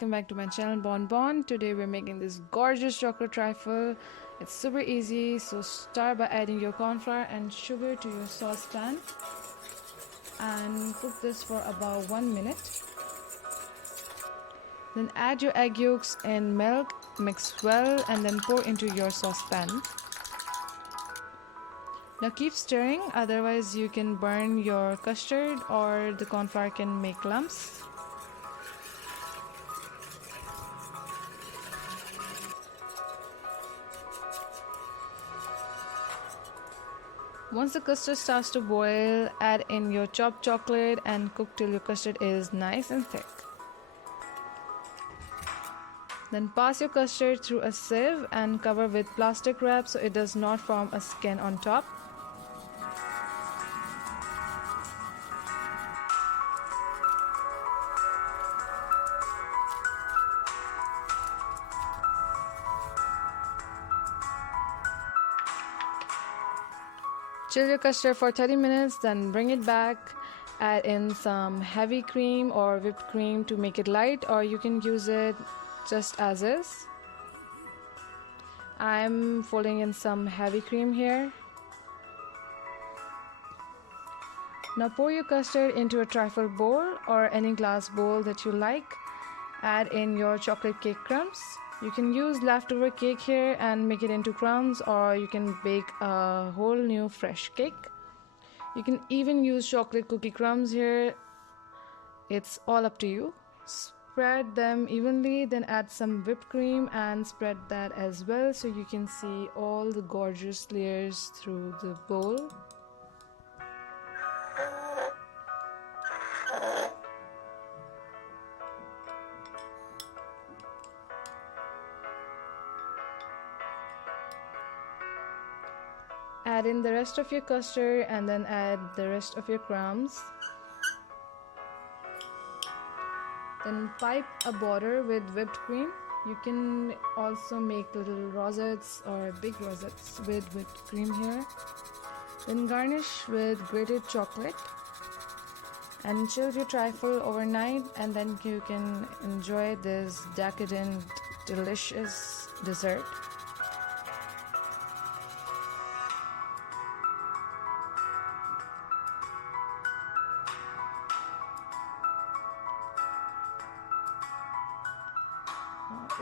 welcome back to my channel Bonbon. Today we're making this gorgeous chocolate trifle. It's super easy, so start by adding your corn flour and sugar to your saucepan and cook this for about 1 minute. Then add your egg yolks and milk, mix well, and then pour into your saucepan. Now keep stirring, otherwise you can burn your custard or the corn flour can make lumps. Once the custard starts to boil, add in your chopped chocolate and cook till your custard is nice and thick. Then pass your custard through a sieve and cover with plastic wrap so it does not form a skin on top. Chill your custard for 30 minutes, then bring it back. Add in some heavy cream or whipped cream to make it light, or you can use it just as is. I'm folding in some heavy cream here. Now pour your custard into a trifle bowl or any glass bowl that you like. Add in your chocolate cake crumbs. You can use leftover cake here and make it into crumbs, or you can bake a whole new fresh cake. You can even use chocolate cookie crumbs here. It's all up to you. Spread them evenly, then add some whipped cream and spread that as well so you can see all the gorgeous layers through the bowl. Add in the rest of your custard and then add the rest of your crumbs. Then pipe a border with whipped cream. You can also make little rosettes or big rosettes with whipped cream here. Then garnish with grated chocolate and chill your trifle overnight, and then you can enjoy this decadent, delicious dessert.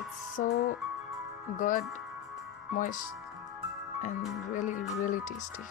It's so good, moist, and really tasty.